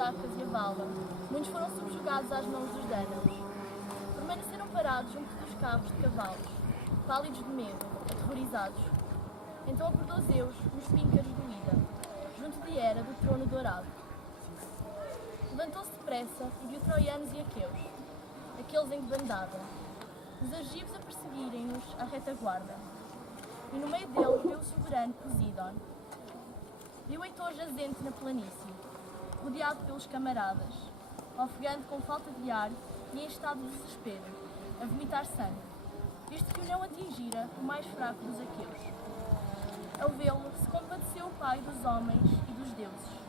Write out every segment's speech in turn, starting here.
estacas e a bala. Muitos foram subjugados às mãos dos dânaos. Permaneceram parados junto dos cabos de cavalos, pálidos de medo, aterrorizados. Então acordou Zeus nos píncaros do Ida, junto de Hera do trono dourado. Levantou-se depressa e viu troianos e aqueus, aqueles em bandada, os argivos a perseguirem-nos à retaguarda. E no meio deles viu o soberano Poseidon. Viu Heitor jazente na planície, rodeado pelos camaradas, ofegante com falta de ar e em estado de desespero, a vomitar sangue, visto que o não atingira o mais fraco dos aqueus. Ao vê-lo, se compadeceu o pai dos homens e dos deuses.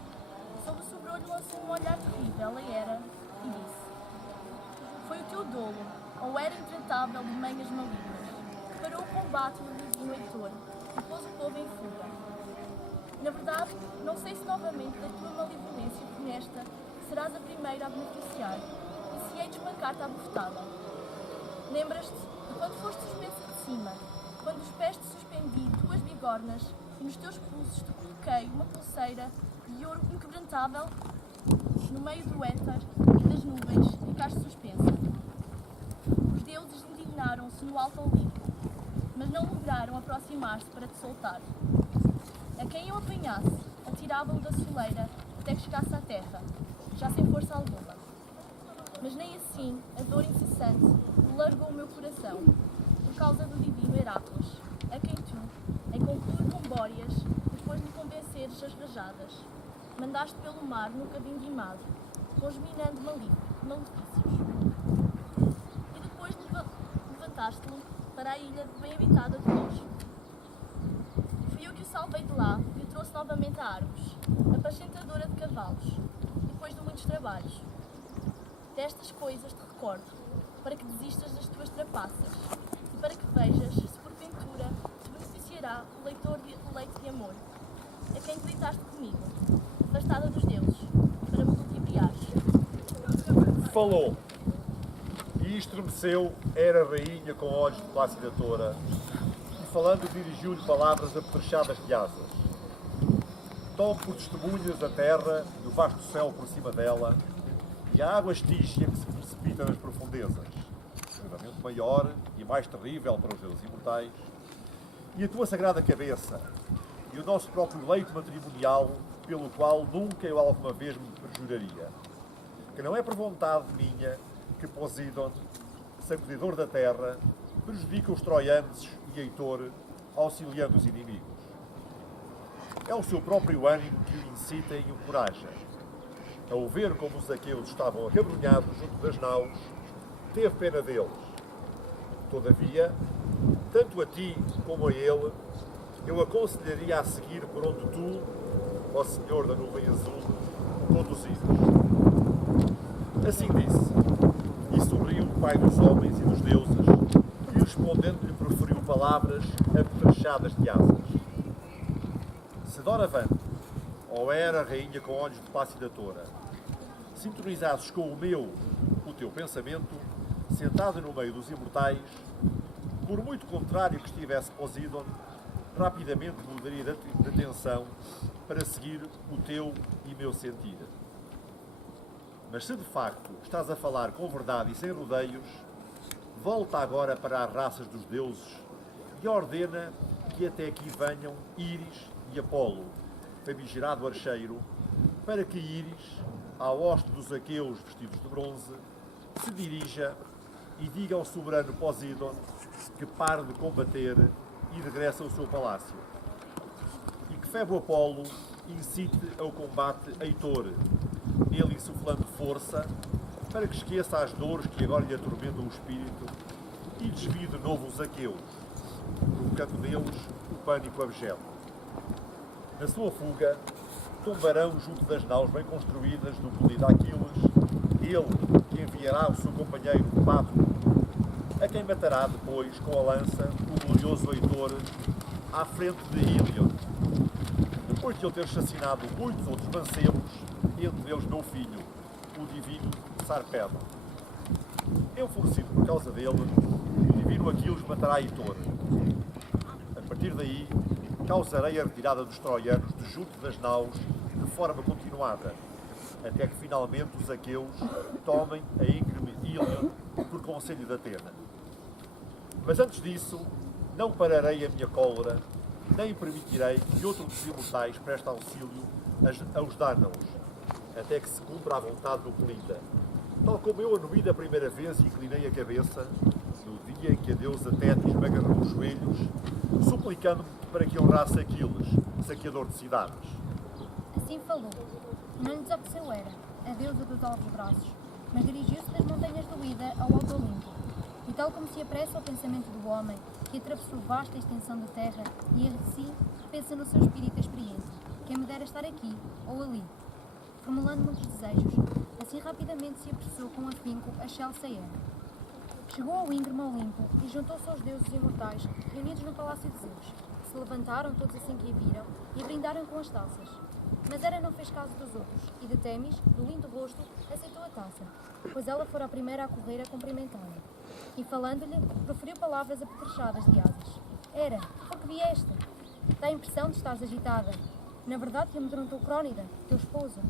Sob o sobrolho lançou um olhar terrível a Hera e disse: Foi o teu dolo, ou Hera intratável de manhas malignas, que parou o combate do divino Heitor e pôs o povo em fuga. Na verdade, não sei se novamente da tua malevolência funesta serás a primeira a beneficiar, e se hei de espancar-te à bofetada. Lembras-te de quando foste suspenso de cima, quando os pés te suspendi duas bigornas e nos teus pulsos te coloquei uma pulseira de ouro inquebrantável? No meio do éter e das nuvens ficaste suspensa. Os deuses indignaram-se no alto Olimpo, mas não lograram aproximar-se para te soltar. A quem eu apanhasse, atirava-o da soleira até que chegasse à terra, já sem força alguma. Mas nem assim a dor incessante largou o meu coração, por causa do divino Herácles, a quem tu, em concluir com Bóreas, depois de convenceres as rajadas, mandaste pelo mar nunca vindimado, congeminando malefícios. E depois levantaste-lo para a ilha bem habitada de Lós. Fui eu que o salvei de lá e o trouxe novamente a Argos, apacentadora de cavalos, depois de muitos trabalhos. Destas coisas te recordo, para que desistas das tuas trapaças e para que vejas se porventura te beneficiará o leitor de leite de amor, a quem te deitaste comigo, afastada dos deuses, para me ludibriares. Falou, e estremeceu, era rainha com olhos de plácida toura, e falando dirigiu-lhe palavras apetrechadas de asas. Tome por testemunhas a terra e o vasto céu por cima dela, e a água estígia que se precipita nas profundezas, extremamente maior e mais terrível para os deuses imortais, e a tua sagrada cabeça, e o nosso próprio leito matrimonial, pelo qual nunca eu alguma vez me perjuraria. Que não é por vontade minha que Poseidon, sacudidor da terra, prejudica os troianos e Heitor, auxiliando os inimigos. É o seu próprio ânimo que o incita e o encoraja. Ao ver como os aqueus estavam acabrunhados junto das naus, teve pena deles. Todavia, tanto a ti como a ele, eu aconselharia a seguir por onde tu, ó Senhor da nuvem azul, conduzires. Assim disse, e sorriu o Pai dos homens e dos deuses, e respondendo-lhe proferiu palavras apetrechadas de asas. Se doravante, ó Hera, rainha com olhos de plácida toura, sintonizasses com o teu pensamento, sentada no meio dos imortais, por muito contrário que estivesse Poseidon, rapidamente mudaria de atenção para seguir o teu e meu sentir. Mas se de facto estás a falar com verdade e sem rodeios, volta agora para as raças dos deuses e ordena que até aqui venham Íris e Apolo, famigerado archeiro, para que Íris, à hoste dos aqueus vestidos de bronze, se dirija e diga ao soberano Poseidon que pare de combater e regresse ao seu palácio. E que Febo Apolo incite ao combate Heitor, nele insuflando força, para que esqueça as dores que agora lhe atormentam o espírito e desvie de novo os aqueus, provocando neles o pânico abjeto. Na sua fuga, tombarão junto das naus bem construídas do polido Aquiles, ele que enviará o seu companheiro Patroclo, a quem matará depois com a lança o glorioso Heitor à frente de Ilion, depois de ele ter assassinado muitos outros mancebos, entre eles meu filho, o divino Sarpedon. Enfurecido por causa dele, o divino Aquiles matará Heitor. A partir daí, causarei a retirada dos troianos de junto das naus de forma continuada, até que finalmente os aqueus tomem a íngreme ilha por conselho de Atena. Mas antes disso, não pararei a minha cólera, nem permitirei que outro dos imortais preste auxílio aos dánaos, até que se cumpra a vontade do Pelinda. Tal como eu a vi da primeira vez e inclinei a cabeça, no dia em que a deusa Tétis me agarrou os joelhos, suplicando-me para que honrasse Aquiles, saqueador de cidades. Assim falou, e não lhe desobedeceu Hera, a deusa dos alvos braços, mas dirigiu-se das montanhas do Ida ao alto Olimpo. E tal como se apressa o pensamento do homem, que atravessou vasta extensão de terra, e assim pensa no seu espírito experiente, quem me dera estar aqui ou ali. Formulando muitos desejos, assim rapidamente se apressou com afinco a Chelsea Hera. Chegou ao íngreme Olimpo e juntou-se aos deuses imortais, reunidos no palácio de Zeus. Se levantaram todos assim que a viram e brindaram com as taças. Mas Hera não fez caso dos outros, e de Temis, do lindo rosto, aceitou a taça, pois ela fora a primeira a correr a cumprimentá-la. E falando-lhe, proferiu palavras apetrechadas de asas. Hera, por que vieste? Dá a impressão de estares agitada. Na verdade te amedrontou Crónida, teu esposo.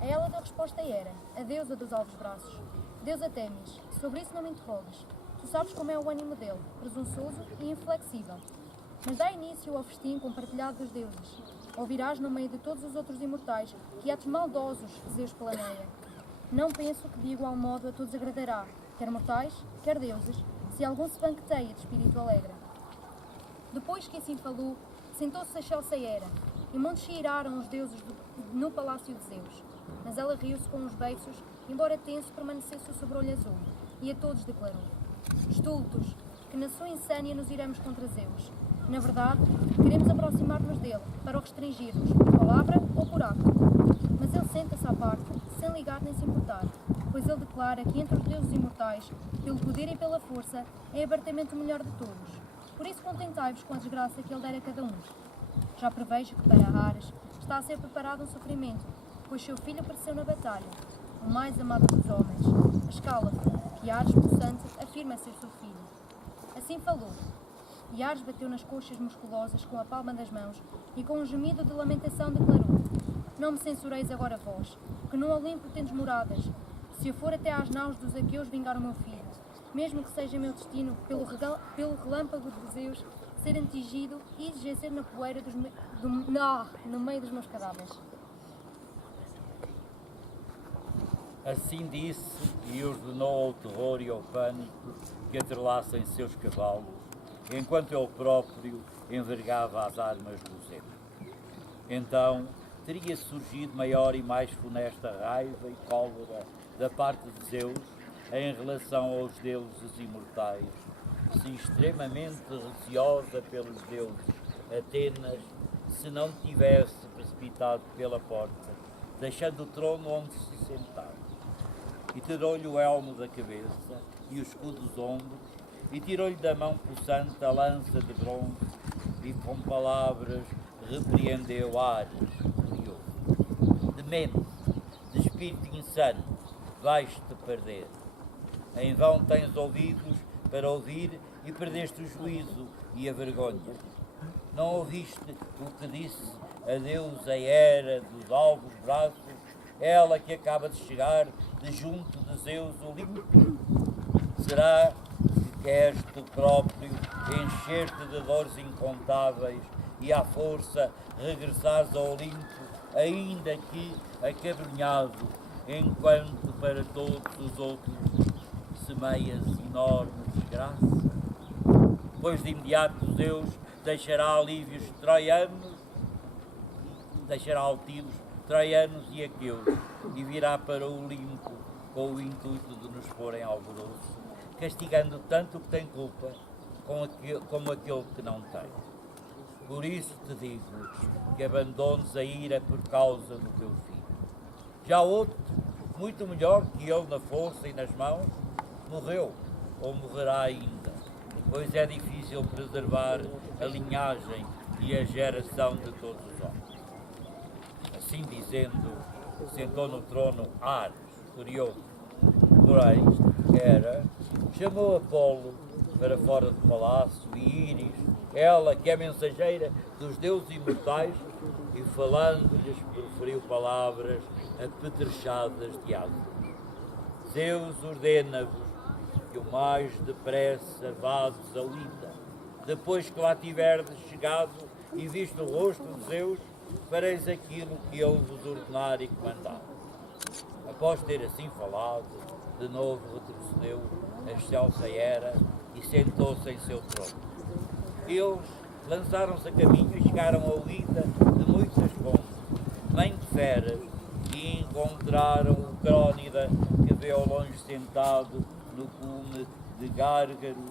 A ela deu resposta a Hera, a deusa dos alvos braços. Deusa Temis, sobre isso não me interrogas. Tu sabes como é o ânimo dele, presunçoso e inflexível. Mas dá início ao festim compartilhado dos deuses. Ouvirás no meio de todos os outros imortais que atos maldosos Zeus planeia. Não penso que de igual modo a todos agradará, quer mortais, quer deuses, se algum se banqueteia de espírito alegre. Depois que assim falou, sentou-se a Chelsea Hera, e montes se iraram os deuses no palácio de Zeus. Mas ela riu-se com os beiços, embora tenso permanecesse o sobrolho azul, e a todos declarou: Estultos, que na sua insânia nos iremos contra Zeus. Na verdade, queremos aproximar-nos dele, para o restringirmos, por palavra ou por acto. Mas ele senta-se à parte, sem ligar nem se importar, pois ele declara que entre os deuses imortais, pelo poder e pela força, é abertamente o melhor de todos. Por isso contentai-vos com a desgraça que ele der a cada um. Já prevejo que para Ares está a ser preparado um sofrimento, pois seu filho pereceu na batalha, o mais amado dos homens, a Escálafo, que Ares possante afirma ser seu filho. Assim falou, e Ares bateu nas coxas musculosas com a palma das mãos e com um gemido de lamentação declarou: Não me censureis agora vós, que no Olimpo tendes moradas. Se eu for até às naus dos aqueus vingar o meu filho, mesmo que seja meu destino, pelo relâmpago de Zeus, ser antingido e esgecer na poeira no meio dos meus cadáveres. Assim disse e ordenou ao terror e ao pânico que atrelassem seus cavalos, enquanto ele próprio envergava as armas do Zeus. Então teria surgido maior e mais funesta raiva e cólera da parte de Zeus em relação aos deuses imortais, se extremamente receosa pelos deuses Atenas se não tivesse precipitado pela porta, deixando o trono onde se sentava. E tirou-lhe o elmo da cabeça e o escudo dos ombros, e tirou-lhe da mão possante a lança de bronze, e com palavras repreendeu Ares, furioso. Demente, de espírito insano, vais-te perder. Em vão tens ouvidos para ouvir e perdeste o juízo e a vergonha. Não ouviste o que disse a deusa Hera dos alvos braços, ela que acaba de chegar de junto de Zeus o limpo? Será que queres tu próprio encher-te de dores incontáveis e à força regressares ao Olimpo, ainda que acabrunhado, enquanto para todos os outros semeias enorme desgraça? Pois de imediato Zeus deixará alívios troianos, deixará altivos troianos e aqueus, e virá para o Olimpo com o intuito de nos pôr em alvoroço, castigando tanto o que tem culpa como aquele que não tem. Por isso te digo que abandones a ira por causa do teu filho. Já outro, muito melhor que ele na força e nas mãos, morreu ou morrerá ainda, pois é difícil preservar a linhagem e a geração de todos os homens. Assim dizendo, sentou no trono Ares, furioso. Porém, Hera chamou Apolo para fora do palácio e Íris, ela que é mensageira dos deuses imortais, e falando-lhes proferiu palavras apetrechadas de asas. Zeus ordena-vos que o mais depressa vades a Lida. Depois que lá tiverdes chegado e visto o rosto de Zeus, fareis aquilo que ele vos ordenar e comandar. Após ter assim falado, de novo retrocedeu a excelsa Hera e sentou-se em seu trono. Eles lançaram-se a caminho e chegaram a Lida de muitas fontes, bem de feras, e encontraram o Crónida que vê ao longe sentado no cume de Gárgaro,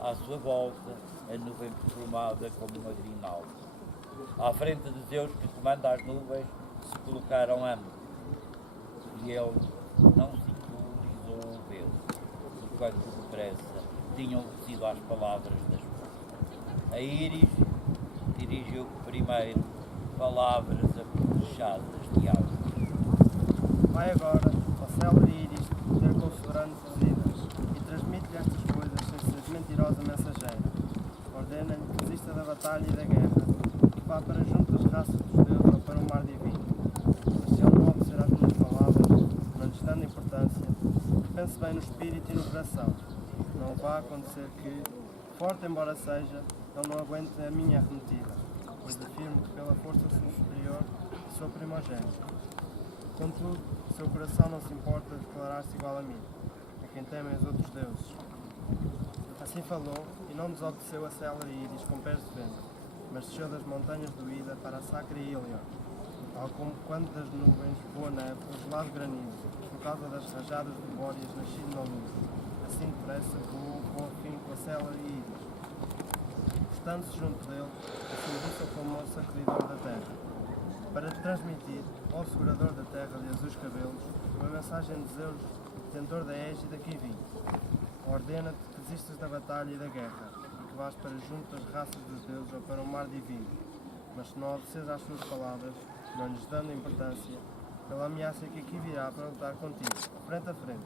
à sua volta a nuvem perfumada como uma grinalda. À frente de Zeus que comanda as nuvens se colocaram ambos, e ele não se incorporizou vê-lo, porquanto depressa tinham obedecido às palavras das vozes. A Íris dirigiu primeiro palavras apetrechadas de água. Vai agora ao célebre Íris ter com o soberano Poseidon e transmite-lhe estas coisas sem ser mentirosa mensageira. Ordena-lhe que desista da batalha e da guerra, que vá para junto das raças dos deuses ou para o mar divino. Mas se ele não obedecer às minhas palavras, não lhes dando importância, pense bem no espírito e no coração. Não vá acontecer que, forte embora seja, ele não aguente a minha arremetida, pois afirmo que pela força sou superior e sou primogênito. Contudo, seu coração não se importa de declarar-se igual a mim, a quem temem os outros deuses. Assim falou, e não desobedeceu a célere Íris com pés de vento, mas desceu das montanhas do Ida para a sacra Ilion, tal como quando das nuvens voa neve ou gelado granizo, por causa das rajadas de bóreas nascido na luz. Assim depressa voou com afinco a célere Íris. Estando-se junto dele, assim disse ao famoso sacudidor da terra, para transmitir ao segurador da terra de azuis cabelos uma mensagem de Zeus, detentor da égide que vim. Ordena-te que desistas da batalha e da guerra, e que vás para junto das raças dos deuses ou para o mar divino. Mas se não obedeces às suas palavras, não lhes dando importância, pela ameaça que aqui virá para lutar contigo, frente a frente,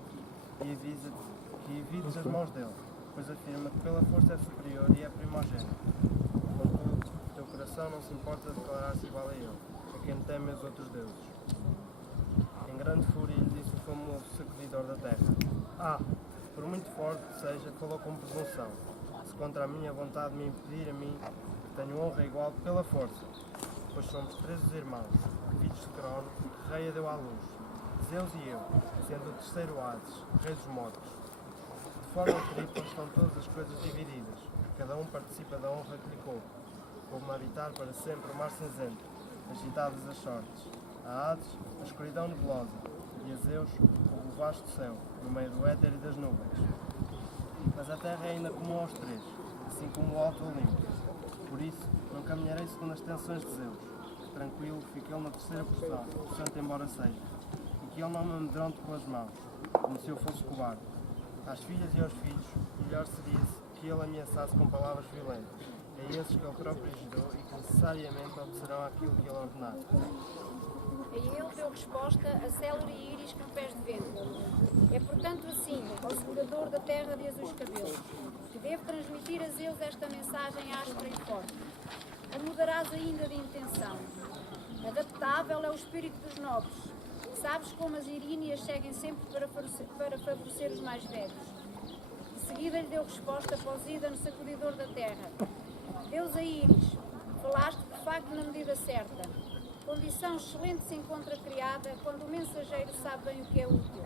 e avisa-te que evites as mãos dele, pois afirma que pela força é superior e é primogênito. Contudo, teu coração não se importa de declarar-se igual a ele, a quem teme os outros deuses. Em grande fúria lhe disse o famoso sacudidor da terra: por muito forte que seja, falou com presunção, se contra a minha vontade me impedir a mim, que tenho honra igual pela força, pois somos 13 irmãos, filhos de Crono, que Reia deu à luz, Zeus e eu, sendo o terceiro Hades, rei dos mortos. De forma tripla estão todas as coisas divididas, cada um participa da honra que lhe coube. Coube-me habitar para sempre o mar cinzento, agitadas as sortes, a Hades a escuridão nebulosa, e a Zeus o vasto céu, no meio do éter e das nuvens. Mas a terra é ainda comum aos três, assim como o alto Olimpo. Por isso, não caminharei segundo as tensões de Zeus. Tranquilo, fique ele na terceira porção, santo embora seja, e que ele não me amedronte com as mãos, como se eu fosse cobarde. Às filhas e aos filhos, melhor seria que ele ameaçasse com palavras violentas. É esses que ele próprio gerou e que necessariamente obedecerão àquilo que ele ordenar. A ele deu resposta a célere Íris com pés de vento. É portanto assim, ao segurador da terra de azuis cabelos, que devo transmitir a Zeus esta mensagem áspera e forte. A mudarás ainda de intenção. Adaptável é o espírito dos nobres. Sabes como as iríneas seguem sempre para favorecer os mais velhos. De seguida lhe deu resposta Poseidon, sacudidor da terra. Deus a Íris, falaste de facto na medida certa. Condição excelente se encontra criada quando o mensageiro sabe bem o que é útil.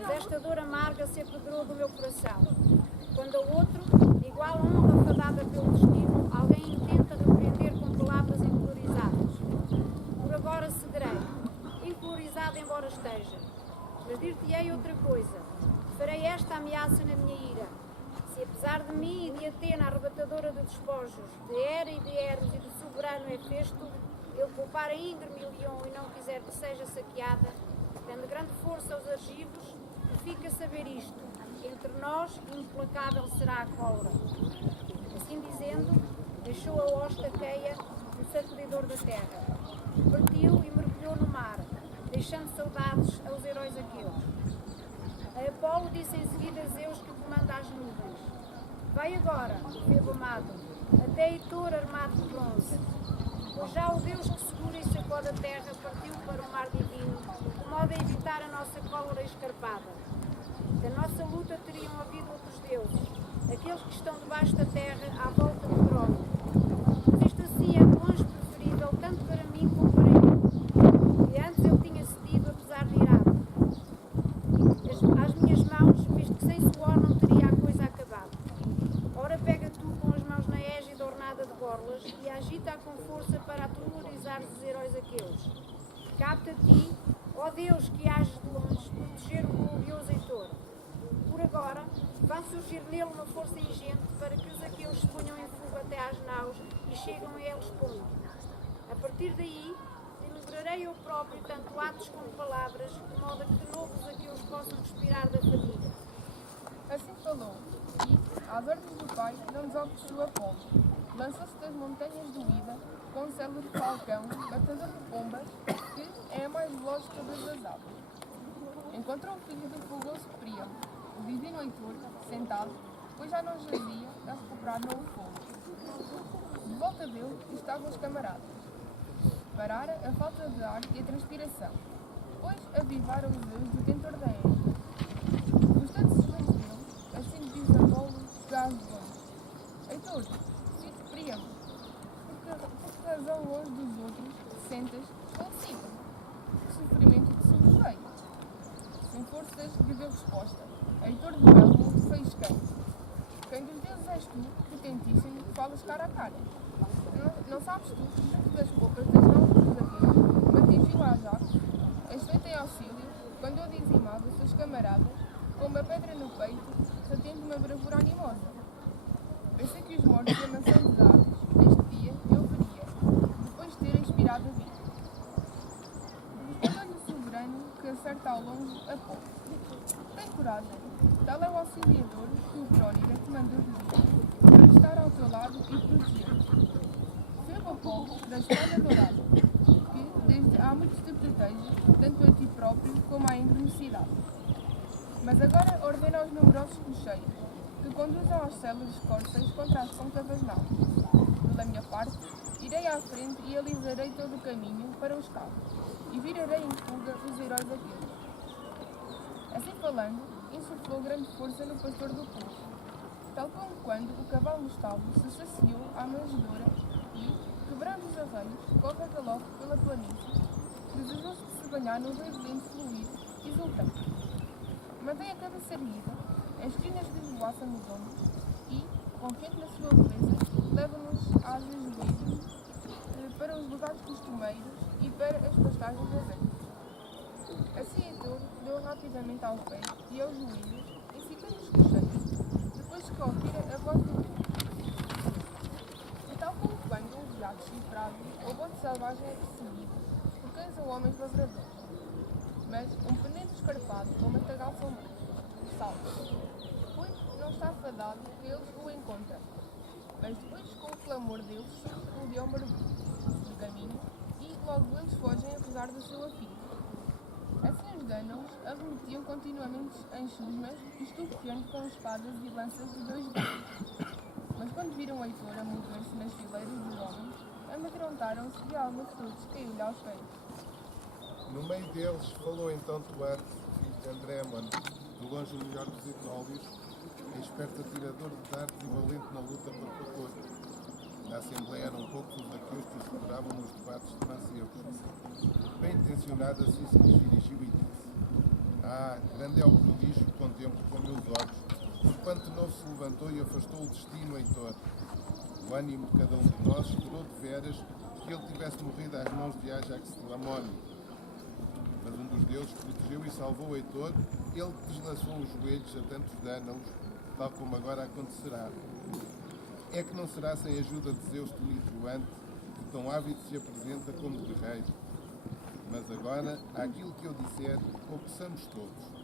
Mas esta dor amarga se apedrau do meu coração. Quando a outro, igual honra fadada pelo destino, alguém intenta repreender com palavras incolorizadas. Por agora cederei, incolorizada embora esteja. Mas dir-te-ei outra coisa. Farei esta ameaça na minha ira. Se apesar de mim e de Atena, arrebatadora de despojos, de Hera e de Eros e do soberano Hefesto, ele poupar a íngreme Ilion e não quiser que seja saqueada, dando grande força aos argivos, e fica a saber isto: entre nós implacável será a cólera. Assim dizendo, deixou a hosta queia o sacudidor da terra. Partiu e mergulhou no mar, deixando saudades aos heróis aqueles. A Apolo disse em seguida a Zeus que comanda as nuvens: vai agora, Febo amado, até Heitor armado de bronze. Pois já o Deus que segura e sacode a terra partiu para o mar divino, de modo a evitar a nossa cólera escarpada. Da nossa luta teriam havido outros deuses, aqueles que estão debaixo da terra à volta do trono. Mas isto assim é de longe preferível, tanto para mim como para ele. E antes eu tinha cedido, apesar de irado. Às minhas mãos, visto que sem suor não teria a coisa acabado. Ora pega tu com as mãos na égide ornada de borlas e agita-a com força para aterrorizar os heróis aqueles. Capta a ti, ó Deus que ages de longe, proteger o glorioso Heitor. Por agora, vá surgir nele uma força ingente para que os aqueus se ponham em fuga até às naus e chegam a eles ponto. A partir daí, deliberarei eu próprio tanto atos como palavras, de modo a que de novo os aqueus possam respirar da fadiga. Assim falou, e, às ordens do pai, não desobedeceu Apolo. Lançou-se das montanhas do Ida, com um célebre falcão, matador de pombas, que é a mais veloz de todas as aves. Encontrou o filho do fogoso Príamo, o divino Heitor, sentado, pois já não jazia a recuperar novo fogo. De volta dele estavam os camaradas. Parara a falta de ar e a transpiração, pois avivaram os deus do tentor da égide. Gostando-se dele, assim diz Apolo, gás de longe. Heitor, filho Príamo, por que razão longe dos outros sentas falecido? Que sofrimento te sobreveio? Sem forças lhe deu resposta. Heitor de Belmo fez quem dos deuses és tu, potentíssimo, que falas cara a cara? Não sabes tu que junto das poucas das naus dos aqueles me atingiu a Ajax, estreita em auxílio, quando eu dizimava os seus camaradas, com uma pedra no peito, retendo uma bravura animosa. Pensei que os mortos da mansão de Dados, neste dia, eu veria, depois de ter expirado a vida. Respondeu-lhe o soberano, que acerta ao longe a pouco. Tem coragem, tal é o auxiliador que o Próniga te mandou dizer, para estar ao teu lado e proteger-te. Febo Apolo, da espada dourada, que desde há muito te protege, tanto a ti próprio como à engrandecida. Mas agora ordena aos numerosos cocheiros, que conduzam aos céleres córceis contra as côncavas naus. Pela minha parte, irei à frente e alisarei todo o caminho para os cabos, e virarei em fuga os heróis aqueles. Assim falando, insuflou grande força no pastor do povo, tal como quando o cavalo no estábulo se saciou à manjedoura e, quebrando os arreios, corre a galope pela planície, desejou-se de se banhar no verdelento fluir, exultante. Mantém a cabeça erguida, as crinas lhe esvoaçam nos ombros e, confiante na sua beleza, leva-nos às ajoelhos para os lugares costumeiros e para as pastagens abertas. Assim Heitor deu rapidamente ao pé e aos joelhos, incitando os cocheiros, depois que ouvira a voz do povo. E tal como quando um veado chifrado ou bote selvagem é perseguido por cães ou homens lavradores, mas um penente escarpado ou matagal são saltos, pois não está fadado que eles o encontrem, mas depois com o clamor deles o leão mergulha no caminho e logo eles fogem apesar do seu afinco. Assim os dânaos arremetiam continuamente em chusmas, estupeando com espadas e lanças de dois guerreiros. Mas quando viram Heitor a mover-se nas fileiras dos homens, amedrontaram-se e a alma de todos caiu-lhe aos pés. No meio deles falou então Tuarte, filho de Andrémon, de longe o melhor dos etrólios, esperto atirador de dardos e valente na luta corpo a corpo. Na Assembleia eram poucos os aqueus que o seguravam nos debates de mancebos. Bem intencionado assim se lhes dirigiu e disse: Ah, grande é o prodígio que contemplo com meus olhos. Enquanto novo se levantou e afastou o destino, Heitor. O ânimo de cada um de nós esperou de veras que ele tivesse morrido às mãos de Ajax de Lamónio. Mas um dos deuses protegeu e salvou Heitor, ele deslaçou os joelhos a tantos dânaos, tal como agora acontecerá. É que não será sem a ajuda de Zeus tumultuante, que tão ávido se apresenta como guerreiro. Mas agora, àquilo que eu disser, obedeçamos todos.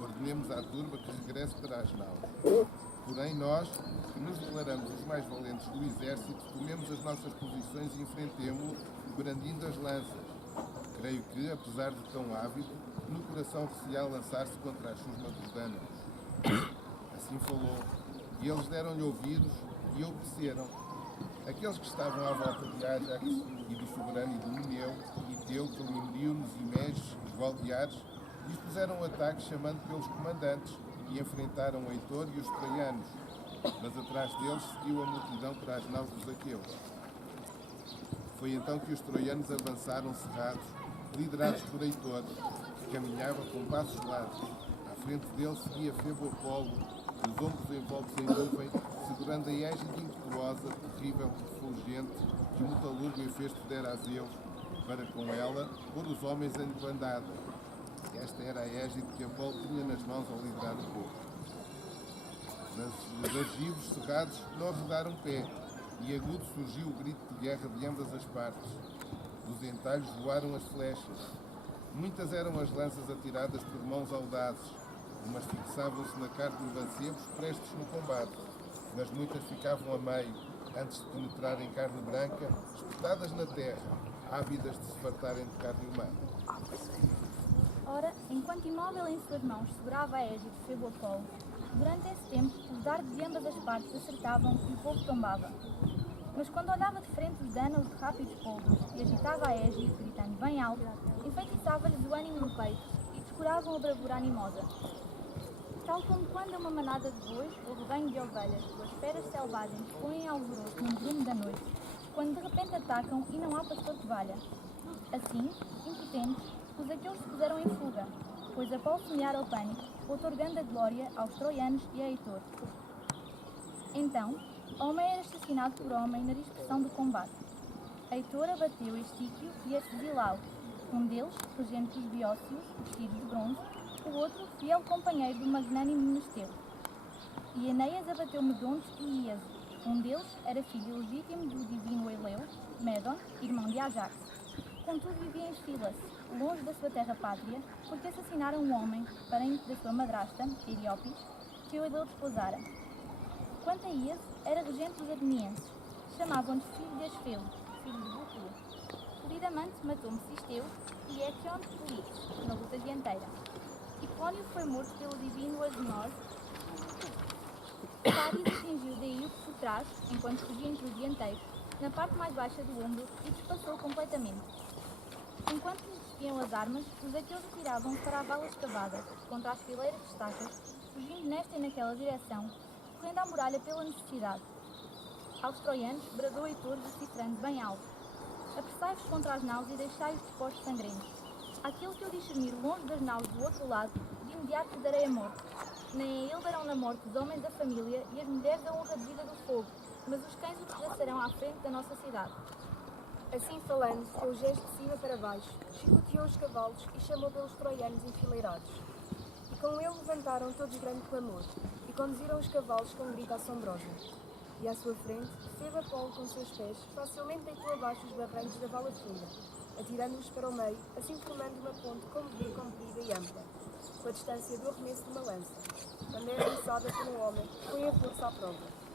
Ordenemos à turba que regresse para as naus. Porém, nós, que nos declaramos os mais valentes do exército, tomemos as nossas posições e enfrentemo-lo, brandindo as lanças. Creio que, apesar de tão ávido, no coração receia lançar-se contra a chusma dos dânaos. Assim falou, e eles deram-lhe ouvidos e obedeceram. Aqueles que estavam à volta de Ajax e do soberano Idomeneu, Iteu, Tolimiríonos, Imés e Valdeares, dispuseram um ataque chamando pelos comandantes e enfrentaram Heitor e os troianos, mas atrás deles seguiu a multidão para as naus dos aqueus. Foi então que os troianos avançaram cerrados, liderados por Heitor, que caminhava com passos largos. À frente dele seguia Febo Apolo, os ombros envoltos em nuvem, segurando a égide impetuosa, terrível, refulgente, que o metalúrgico Hefesto dera a Zeus, para com ela pôr os homens em bandada. Esta era a égide que Apolo tinha nas mãos ao liderar o povo. Mas os argivos cerrados não arredaram pé, e agudo surgiu o grito de guerra de ambas as partes. Dos entalhos voaram as flechas. Muitas eram as lanças atiradas por mãos audazes. Umas fixavam-se na carne dos mancebos prestes no combate, mas muitas ficavam a meio, antes de penetrar em carne branca, espetadas na terra, ávidas de se fartarem de carne humana. Ora, enquanto imóvel em suas mãos segurava a égide de Febo Apolo, durante esse tempo os dardos de ambas as partes acertavam e o povo tombava. Mas quando olhava de frente os danos de rápidos polvos e agitava a égide, gritando bem alto, enfeitiçava-lhes o ânimo no peito e descuravam a bravura animosa. Tal como quando uma manada de bois ou rebanho de ovelhas duas feras selvagens põem alvoroço no brume da noite, quando de repente atacam e não há pastor que valha. Assim, impotentes, os aqueus se puseram em fuga, pois Apolo semeara o pânico, outorgando a glória aos troianos e a Heitor. Então, homem era assassinado por homem na dispersão do combate. Heitor abateu Estíquio e Arcesilau, um deles, regente dos Biócios, vestidos de bronze, o outro, fiel companheiro do magnânimo Mnesteu. E Enéas abateu Medonte e Iaso, um deles era filho legítimo do divino Eleu, Medon, irmão de Ajax. Contudo vivia em Esfilas, longe da sua terra pátria, porque assassinaram um homem, parente da sua madrasta, Eriopis, que o Eleu desposara. Quanto a Iaso, era regente dos Adenienses. Chamavam-lhe filho de Asfeu, filho de Búculo. Polidamante matou Mecisteu e Équion de Polites, na luta dianteira. Hipónio foi morto pelo divino Agenor. Páris atingiu Deio por trás, enquanto fugia entre os dianteiros, na parte mais baixa do ombro e despassou completamente. Enquanto lhes despiam as armas, os aqueus atiravam para a vala escavada, contra as fileiras de estacas, fugindo nesta e naquela direção, correndo à muralha pela necessidade. Aos troianos, bradou Heitor vocifrando bem alto: apressai-vos contra as naus e deixai-os dispostos sangrentos. Aquele que eu discernir longe das naus do outro lado, de imediato lhe darei a morte. Nem a ele darão na morte os homens da família e as mulheres a honra de vida do fogo, mas os cães o desgraçarão à frente da nossa cidade. Assim falando, com o gesto de cima para baixo, chicoteou os cavalos e chamou pelos troianos enfileirados. E com ele levantaram todos grande clamor, e conduziram os cavalos com grito assombroso. E à sua frente, Febo Apolo com seus pés facilmente deitou abaixo os barrancos da vala funda, atirando-os para o meio, assim formando uma ponte comprida e ampla, com a distância do arremesso de uma lança. Quando é lançada por um homem, põe a força à prova.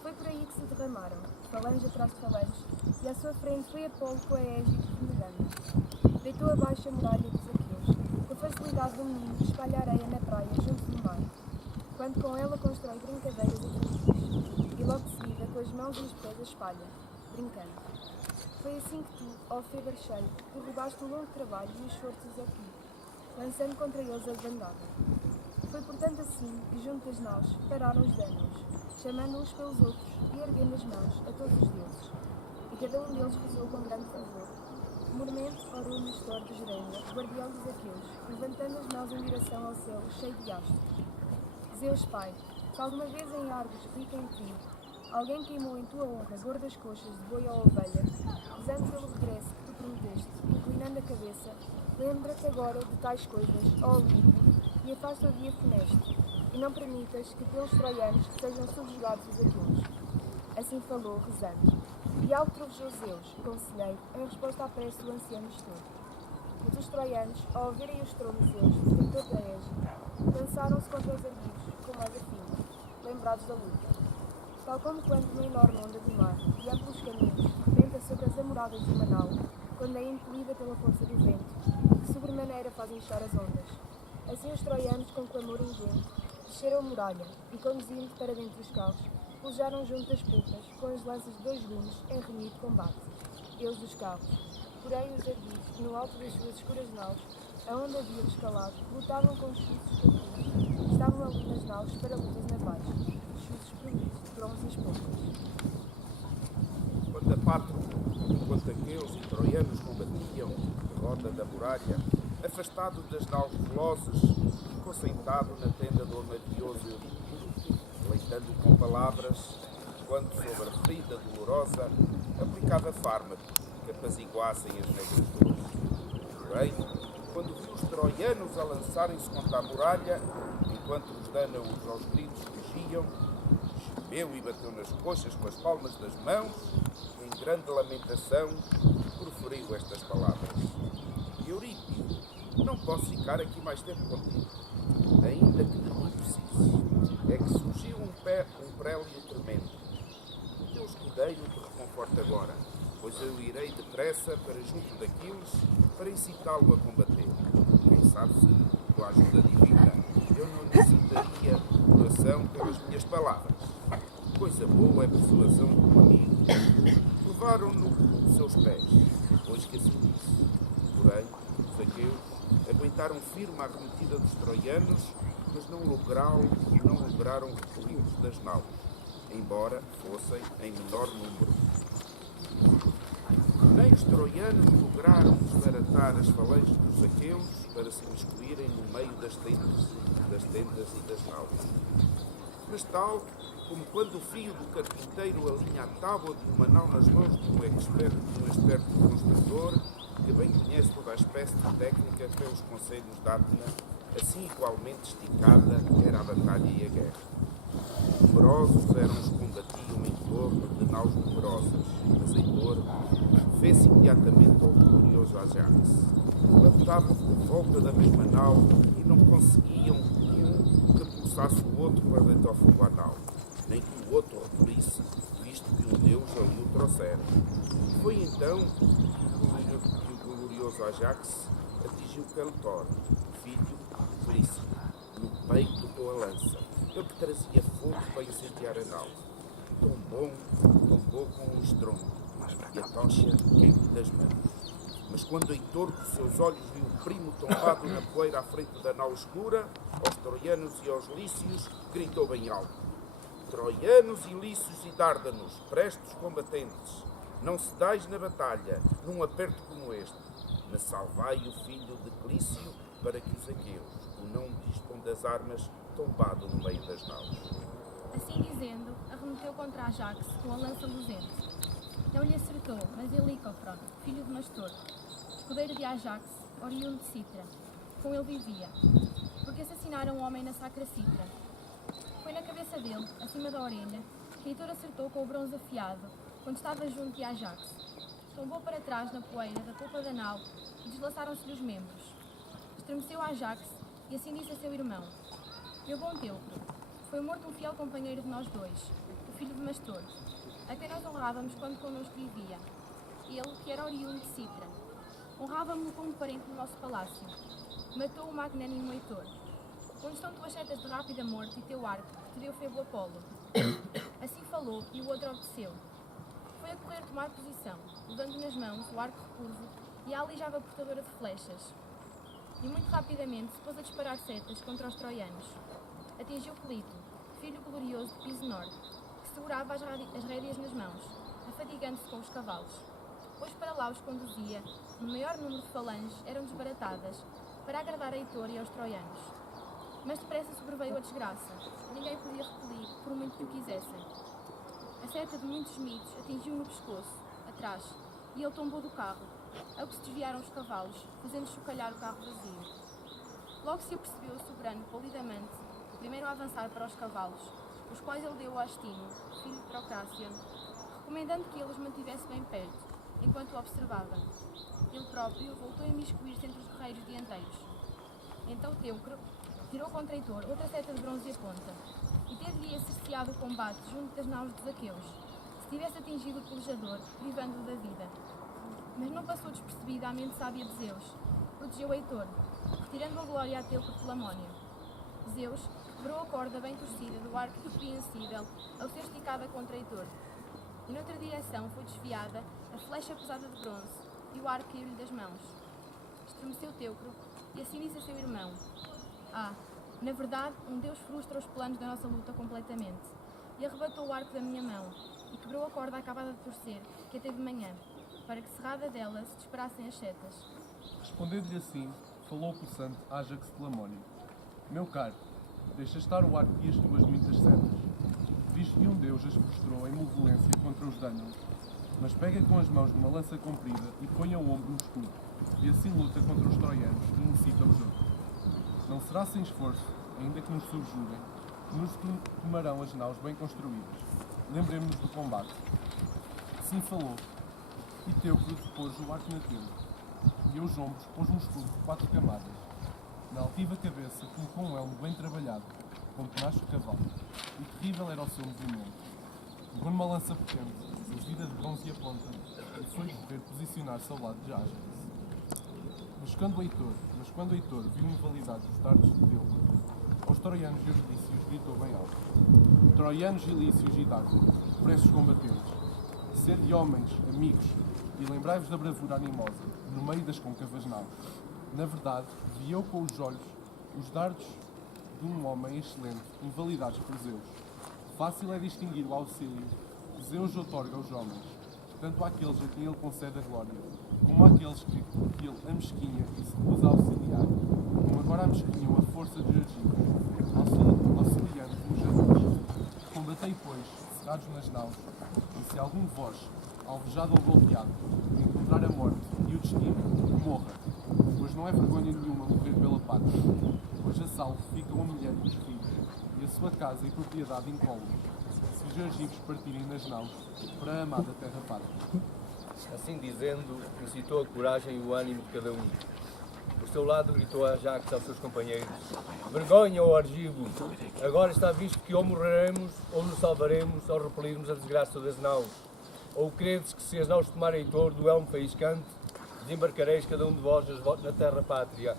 Foi por aí que se derramaram, falange atrás de falange, e à sua frente foi Apolo com a égide fumegante. Deitou abaixo a muralha dos aqueus, com a facilidade do menino que espalha areia na praia junto do mar, quando com ela constrói brincadeiras e feliz, e logo de seguida, com as mãos e os pés a espalha, brincando. Foi assim que tu, ó Feber cheio, derrubaste o longo trabalho e os esforços aqui, lançando contra eles a bandada. Foi portanto assim que, junto das naus, pararam os danos, chamando-os pelos outros e erguendo as mãos a todos os deuses. E cada um deles rezou com grande fervor. Mormente orou Nestor de Gerênia, guardião dos aqueus, levantando as mãos em direção ao céu, cheio de astros. Zeus Pai, se alguma vez em Argos, rica em trigo, alguém queimou em tua honra gordas coxas de boi ou ovelha, rezando pelo regresso que tu prometeste, inclinando a cabeça, lembra-te agora de tais coisas, ó Olimpo, e afasta o dia funeste, e não permitas que pelos troianos sejam subjugados os aqueus. Assim falou, rezando. E algo trovejou Zeus, conselheiro, em resposta à prece do ancião Nestor. Mas os troianos, ao ouvirem o estrondo de Zeus, detentor da égide, lançaram-se contra os argivos, com mais afinco, lembrados da luta. Tal como quando uma enorme onda do mar, de amplos caminhos, venta sobre as amoradas de uma nau, quando é impelida pela força do vento, de sobremaneira faz inchar as ondas. Assim os troianos, com clamor ingente, desceram a muralha e, conduzindo para dentro dos carros, pelejaram junto das pulpas, com as lanças de 2 gumes em renhido combate, eles dos carros. Porém, os arguidos, no alto das suas escuras naus, aonde haviam escalado, lutavam com os chuzos cativos. Estavam ali nas naus para lutas navais, os chuzos providos de bronze e poucas. Quando a pátria, enquanto aqueles troianos combatiam de roda da muralha, afastado das naus velozes, ficou sentado na tenda do mavioso Eurípides, leitando com palavras, quando sobre a ferida dolorosa aplicava fármacos que apaziguassem as negras dores. Porém, quando viu os troianos a lançarem-se contra a muralha, enquanto os dânaos aos gritos fugiam, gemeu e bateu nas coxas com as palmas das mãos, em grande lamentação, proferiu estas palavras: Eurípides, não posso ficar aqui mais tempo contigo, ainda que de mim precises. É que surgiu um prélio tremendo. O teu escudeiro te reconforta agora, pois eu irei depressa para junto daqueles para incitá-lo a combater. Quem sabe se, com a ajuda divina, eu não necessitaria oração pelas minhas palavras. Coisa boa é persuasão de um amigo. Levaram-no aos seus pés, depois que assim disse. Porém, os aqueus aguentaram firme a arremetida dos troianos, mas não lograram recolhi-los das naus, embora fossem em menor número. Nem os troianos lograram desbaratar as falanges dos aqueus para se miscuírem no meio das tendas e das naus. Mas tal como quando o filho do carpinteiro alinha a tábua de uma nau nas mãos de um esperto construtor, que bem conhece toda a espécie de técnica pelos conselhos de Atena, assim igualmente esticada era a batalha e a guerra. Numerosos eram os que combatiam em torno de naus numerosas, mas Heitor fez imediatamente ao glorioso Ajax. Levantavam de volta da mesma nau e não conseguiam nenhum que pulsasse o outro para deitar fogo à nau, nem que o outro repelisse, visto que um deus ali o trouxera. Foi então que o glorioso Ajax atingiu Caletor, filho de Prícipe, no peito com a lança, ele que trazia fogo para incendiar a nau. Tombou com um estrondo, e a tocha caiu das mãos. Mas quando Heitor dos seus olhos viu o primo tombado na poeira à frente da nau escura, aos troianos e aos lícios, gritou bem alto: Troianos, ilícios e dárdanos, prestos combatentes, não cedais na batalha, num aperto como este, mas salvai o filho de Clício, para que os aqueus o não dispam das armas, tombado no meio das naus. Assim dizendo, arremeteu contra Ajax com a lança luzente. Não lhe acertou, mas Helicofron, filho de Mastor, escudeiro de Ajax, oriundo de Citra, com ele vivia, porque assassinaram um homem na sacra Citra. Foi na cabeça dele, acima da orelha, que Heitor acertou com o bronze afiado, quando estava junto de Ajax. Tombou para trás na poeira da polpa da nau e deslaçaram-se-lhe os membros. Estremeceu Ajax e assim disse a seu irmão: Meu bom Teucro, foi morto um fiel companheiro de nós dois, o filho de Mastor, a quem nós honrávamos quando connosco vivia. Ele, que era oriundo de Citra, honrávamo-lo como parente no nosso palácio. Matou o magnânimo Heitor. Onde estão tuas setas de rápida morte e teu arco, que te deu febo Apolo? Assim falou, e o outro obedeceu. Foi a correr tomar posição, levando nas mãos o arco recurvo e a alijava portadora de flechas. E muito rapidamente se pôs a disparar setas contra os troianos. Atingiu Clito, filho glorioso de Pisenor, que segurava as rédeas nas mãos, afadigando-se com os cavalos. Pois para lá os conduzia, no maior número de falanges eram desbaratadas, para agradar a Heitor e aos troianos. Mas depressa sobreveio a desgraça, ninguém podia repelir, por muito que o quisessem. A seta de muitos gemidos atingiu no pescoço, atrás, e ele tombou do carro, ao que se desviaram os cavalos, fazendo chocalhar o carro vazio. Logo se apercebeu o soberano polidamente, primeiro a avançar para os cavalos, os quais ele deu a Astino, filho de Procrácio, recomendando que ele os mantivesse bem perto, enquanto o observava. Ele próprio voltou a imiscuir-se entre os guerreiros dianteiros. Então Teucro tirou contra Heitor outra seta de bronze a ponta, e ter-lhe cerceado o combate junto das naus dos aqueus, se tivesse atingido o pelejador, privando-o da vida. Mas não passou despercebida a mente sábia de Zeus, protegeu Heitor, retirando a glória a Teucro Telamónio. Zeus, quebrou a corda bem torcida do arco irrepreensível ao ser esticada contra Heitor. E noutra direção foi desviada a flecha pesada de bronze, e o arco caiu-lhe das mãos. Estremeceu Teucro, e assim disse a seu irmão: na verdade, um Deus frustra os planos da nossa luta completamente, e arrebatou o arco da minha mão, e quebrou a corda acabada de torcer, que até de manhã, para que cerrada dela se disparassem as setas. Respondendo-lhe assim, falou o possante Ájax Telamónio: Meu caro, deixa estar o arco e as tuas muitas setas, visto que um Deus as frustrou em malevolência contra os dânulos, mas pega com as mãos numa lança comprida e põe ao ombro um escudo, e assim luta contra os troianos e incita os outros. Não será sem esforço, ainda que nos subjuguem, que nos tomarão as naus bem construídas. Lembremos-nos do combate. Assim falou, e Teucro depôs o arco na tenda, e aos ombros pôs um escudo de 4 camadas. Na altiva cabeça colocou um elmo bem trabalhado, com penacho de cavalo, e terrível era o seu movimento. Pegou numa lança potente, servida de bronze e a ponta, e foi correr posicionar-se ao lado de Ájax. Mas quando Heitor viu invalidados os dardos de Teucro, aos troianos e aos lícios gritou bem alto: Troianos e lícios e Dáquilo, preços combatentes, sede homens, amigos, e lembrai-vos da bravura animosa, no meio das côncavas naus. Na verdade, vi eu com os olhos os dardos de um homem excelente, invalidados por Zeus. Fácil é distinguir o auxílio que Zeus outorga aos homens, tanto àqueles a quem ele concede a glória, como àqueles que ele amesquinha e se recusa a auxiliar, como agora amesquinham a força de Argico, auxiliando nos janelas. Combatei, pois, cerrados nas naus, e se algum de vós, alvejado ou golpeado, encontrar a morte e o destino, morra, pois não é vergonha nenhuma morrer pela pátria, pois a salvo ficam a mulher e os filhos, e a sua casa e propriedade incólumes, se os argivos partirem nas naus para a amada terra pátria. Assim dizendo, incitou a coragem e o ânimo de cada um. Por seu lado gritou a Ajax aos seus companheiros: Vergonha, ó Argivo! Agora está visto que ou morreremos ou nos salvaremos ao repelirmos a desgraça das naus. Ou credes que se as naus tomarem Heitor do elmo faiscante, desembarcareis cada um de vós na terra pátria?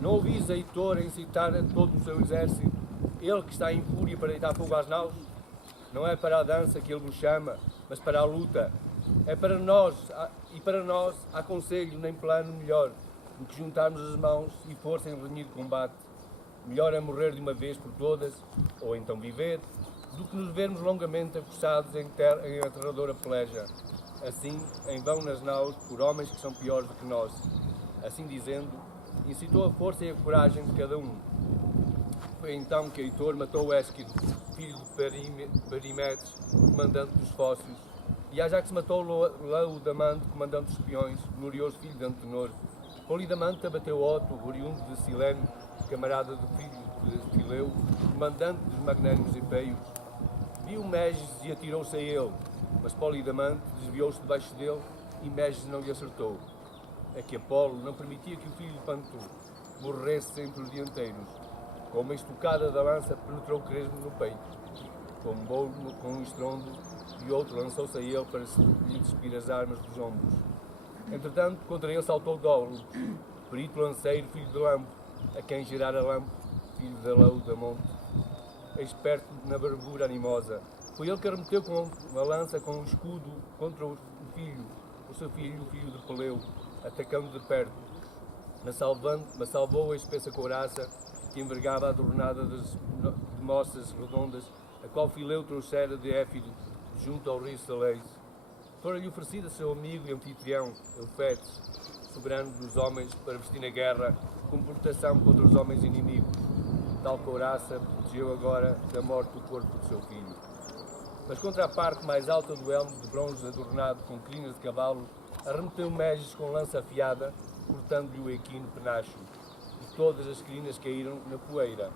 Não ouvis a Heitor a incitar a todo o seu exército, ele que está em fúria para deitar fogo às naus? Não é para a dança que ele vos chama, mas para a luta. É para nós, e para nós há conselho nem plano melhor do que juntarmos as mãos e força em renhido combate. Melhor é morrer de uma vez por todas, ou então viver, do que nos vermos longamente acossados em aterradora peleja. Assim, em vão nas naus, por homens que são piores do que nós. Assim dizendo, incitou a força e a coragem de cada um. Foi então que Heitor matou Ésquilo, filho de Perimedes, comandante dos Fócios, e Ajax matou Laodamante, comandante dos espiões, glorioso filho de Antenor. Polidamante abateu Otto, oriundo de Silene, camarada do filho de Fileu, comandante dos magnânimos Epeios. Viu Meges e atirou-se a ele, mas Polidamante desviou-se debaixo dele e Meges não lhe acertou. É que Apolo não permitia que o filho de Pantu morresse entre os dianteiros. Com uma estocada da lança penetrou o cresmo no peito, tombou-no com um estrondo, e outro lançou-se a ele para lhe despir as armas dos ombros. Entretanto, contra ele saltou Dolo, perito lanceiro, filho de Lampo, a quem gerara Lampo, filho de Laodamonte, experto na bravura animosa. Foi ele que arremeteu com uma lança com um escudo contra o seu filho, o filho de Peleu, atacando de perto, mas salvou a espessa couraça que envergava a adornada de moças redondas, a qual Fileu trouxera de Éfido, junto ao rio Salés. Fora-lhe oferecida seu amigo e anfitrião, Eufetes, soberano dos homens, para vestir na guerra, com proteção contra os homens inimigos. Tal couraça protegeu agora da morte o corpo de seu filho. Mas contra a parte mais alta do elmo de bronze adornado com crinas de cavalo, arremeteu Meges com lança afiada, cortando-lhe o equino penacho, e todas as crinas caíram na poeira,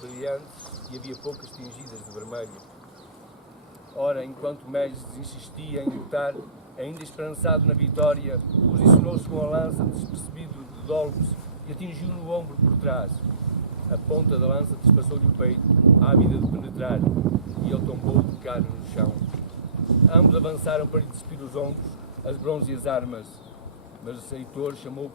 brilhantes, e havia poucas tingidas de vermelho. Ora, enquanto Meges insistia em lutar, ainda esperançado na vitória, posicionou-se com a lança despercebido de Dólogos e atingiu no ombro por trás. A ponta da lança despassou-lhe o peito, ávida de penetrar, e ele tombou de cara no chão. Ambos avançaram para lhe despir os ombros, as bronze e as armas, mas Heitor chamou